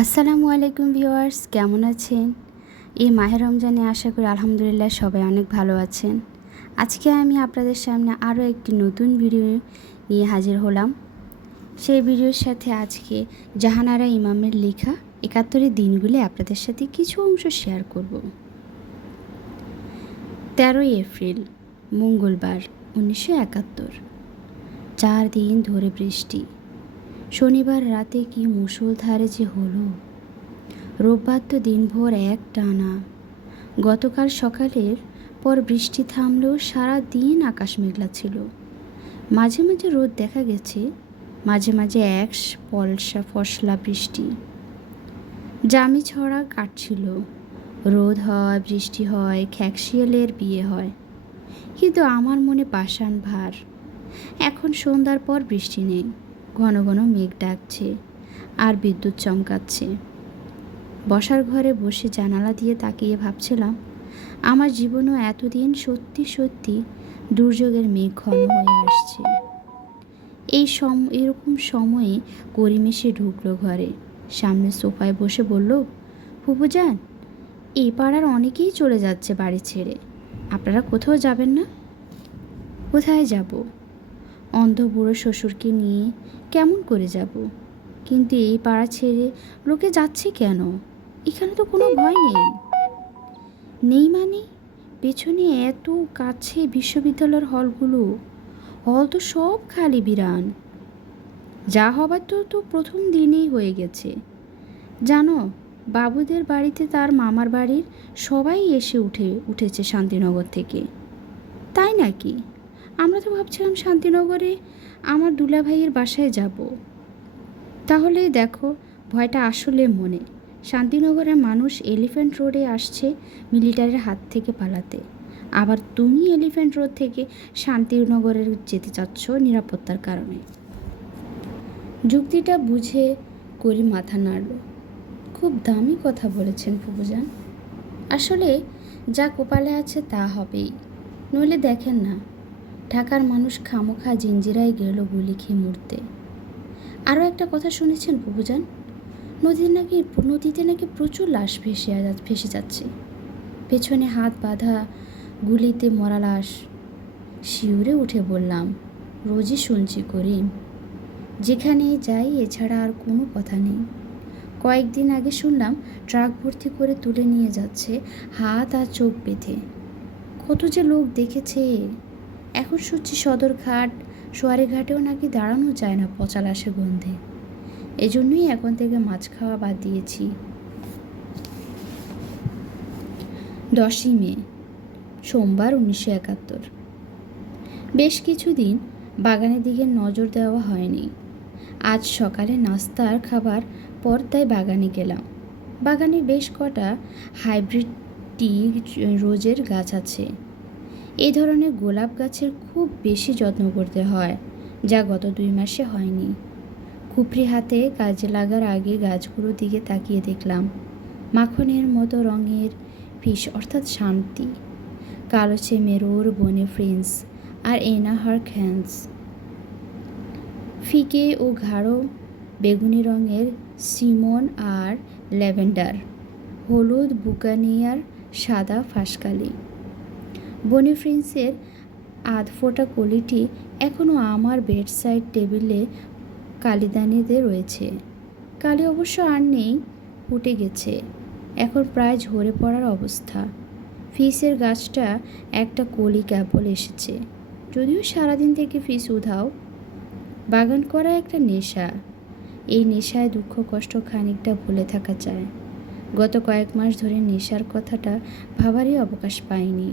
আসসালামু আলাইকুম ভিউয়ার্স, কেমন আছেন? এই মাহে রমজানে আশা করি আলহামদুলিল্লাহ সবাই অনেক ভালো আছেন। আজকে আমি আপনাদের সামনে আরও একটি নতুন ভিডিও নিয়ে হাজির হলাম। সেই ভিডিওর সাথে আজকে জাহানারা ইমামের লেখা ৭১ দিনগুলি আপনাদের সাথে কিছু অংশ শেয়ার করব। ১৩ এপ্রিল মঙ্গলবার ১৯৭১। ৪ দিন ধরে বৃষ্টি। শনিবার রাতে কি মুষলধারে যে হলো। রোববার তো দিনভর এক টানা। গতকাল সকালের পর বৃষ্টি থামলেও সারা দিন আকাশ মেঘলা ছিল। মাঝে মাঝে রোদ দেখা গেছে, মাঝে মাঝে এক ফসলা বৃষ্টি। জামি ছড়া কাটছিল। রোদ হয়, বৃষ্টি হয়, খ্যাকশিয়ালের বিয়ে হয়, কিন্তু আমার মনে পাষাণ ভার। এখন সন্ধ্যার পর বৃষ্টি নেই, ঘন ঘন মেঘ ডাকছে আর বিদ্যুৎ চমকাচ্ছে। বসার ঘরে বসে জানালা দিয়ে তাকিয়ে ভাবছিলাম, আমার জীবনও এতদিন সত্যি সত্যি দুর্যোগের মেঘ ঘন হয়ে আসছে। এরকম সময়ে করিম এসে ঢুকলো ঘরে। সামনে সোফায় বসে বলল, ফুপুজান, এই পাড়ার অনেকেই চলে যাচ্ছে বাড়ি ছেড়ে। আপনারা কোথাও যাবেন না? কোথায় যাব? অন্ধ বুড়ো শ্বশুরকে নিয়ে কেমন করে যাব? কিন্তু এই পাড়া ছেড়ে লোকে যাচ্ছে কেন? এখানে তো কোনো ভয় নেই। নেই মানে? পেছনে এত কাছে বিশ্ববিদ্যালয়ের হলগুলো, হল তো সব খালি বিরান। যা হবার তো প্রথম দিনেই হয়ে গেছে। জানো, বাবুদের বাড়িতে তার মামার বাড়ির সবাই এসে উঠেছে শান্তিনগর থেকে। তাই নাকি? আমরা তো ভাবছিলাম শান্তিনগরে আমার দুলাভাইয়ের বাসায় যাব। তাহলেই দেখো, ভয়টা আসলে মনে। শান্তিনগরের মানুষ এলিফ্যান্ট রোডে আসছে মিলিটারির হাত থেকে পালাতে, আবার তুমি এলিফ্যান্ট রোড থেকে শান্তিনগরে যেতে চাচ্ছ নিরাপত্তার কারণে। যুক্তিটা বুঝে করি মাথা নাড়ল। খুব দামি কথা বলেছেন ফুপুজান। আসলে যা কপালে আছে তা হবেই, নইলে দেখেন না, ঢাকার মানুষ খামোখা জিঞ্জিরায় গেল গুলি খেয়ে মরতে। আরও একটা কথা শুনেছেন ফুপুজান? নদীতে নাকি প্রচুর লাশ ভেসে যাচ্ছে। পেছনে হাত বাঁধা, গুলিতে মরা লাশ। শিউরে উঠে বললাম, রোজই শুনছি করিম, যেখানে যাই এছাড়া আর কোনো কথা নেই। কয়েকদিন আগে শুনলাম ট্রাক ভর্তি করে তুলে নিয়ে যাচ্ছে হাত আর চোখ বেঁধে। কত যে লোক দেখেছে। এখন শুনছি সদরঘাট, সোয়ারিঘাটেও নাকি দাঁড়ানো যায় না পচা লাশের গন্ধে। এজন্যই এখন থেকে মাছ খাওয়া বাদ দিয়েছি। 10ই মে সোমবার 1971। বেশ কিছুদিন বাগানের দিকে নজর দেওয়া হয়নি। আজ সকালে নাস্তার খাবার পর তাই বাগানে গেলাম। বাগানে বেশ কটা হাইব্রিড রোজের গাছ আছে। এই ধরনের গোলাপ গাছের খুব বেশি যত্ন করতে হয়, যা গত 2 মাসে হয়নি। খুপড়ি হাতে কাজে লাগার আগে গাছগুলোর দিকে তাকিয়ে দেখলাম মাখনের মতো রঙের ফিশ, অর্থাৎ শান্তি, কালোচে মেরুর বনে ফ্রেন্স আর এনাহার খ্যান্স, ফিকে ও গাঢ় বেগুনি রঙের সিমন আর ল্যাভেন্ডার, হলুদ বুকানিয়ার, সাদা ফাঁসকালি। বনি ফ্রেন্সের আধফোটা কলিটি এখনও আমার বেডসাইড টেবিলে কালিদানিতে রয়েছে। কালি অবশ্য আর নেই, ফুটে গেছে, এখন প্রায় ঝরে পড়ার অবস্থা। ফিসের গাছটা একটা কলি কেবল এসেছে, যদিও সারাদিন থেকে ফিস উধাও। বাগান করা একটা নেশা। এই নেশায় দুঃখ কষ্ট খানিকটা ভুলে থাকা যায়। গত কয়েক মাস ধরে নেশার কথাটা ভাবারই অবকাশ পাইনি।